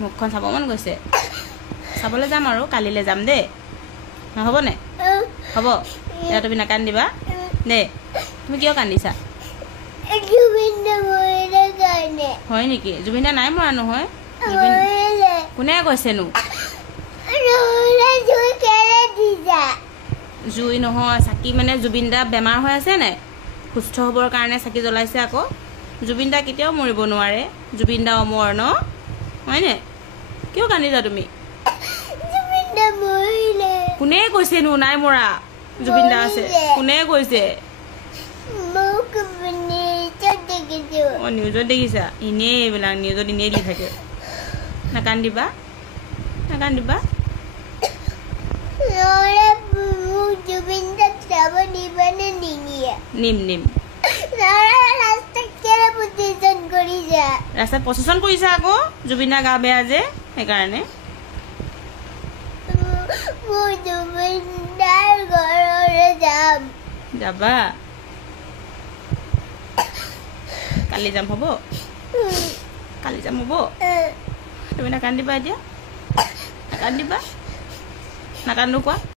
মুখখন চাব মন গৈছে চাবলৈ যাম আৰু কালিলৈ যাম দেই নহ'বনে হ'ব এতিয়া তুমি নাকান্দিবা দে তুমি কিয় কান্দিছা হয় নেকি জুবিন দা নাই মৰা নহয় কোনে কৈছেনো জুই নহয় চাকি মানে জুবিন দা বেমাৰ হৈ আছে নাই সুস্থ হ'বৰ কাৰণে চাকি জ্বলাইছে আকৌ জুবিন দা কেতিয়াও মৰিব নোৱাৰে জুবিন দা অমৰ ন হয়নে কিয় কান্দিছা তুমি কোনে কৈছেনো নাই মৰা জুবিন দা আছে কোনে কৈছে নিউজত দেখিছা এনেই এইবিলাক নিউজত এনেই দি থাকে নাকান্দিবা নাকান্দিবা নিম নিম ৰাস্তাত প্ৰচেছন কৰিছা আকৌ জুবিন দা গা বেয়া যে সেইকাৰণে যাবা কালি যাম হ'ব কালি যাম হ'ব তুমি নাকান্দিবা এতিয়া নাকান্দিবা নাকান্দো কোৱা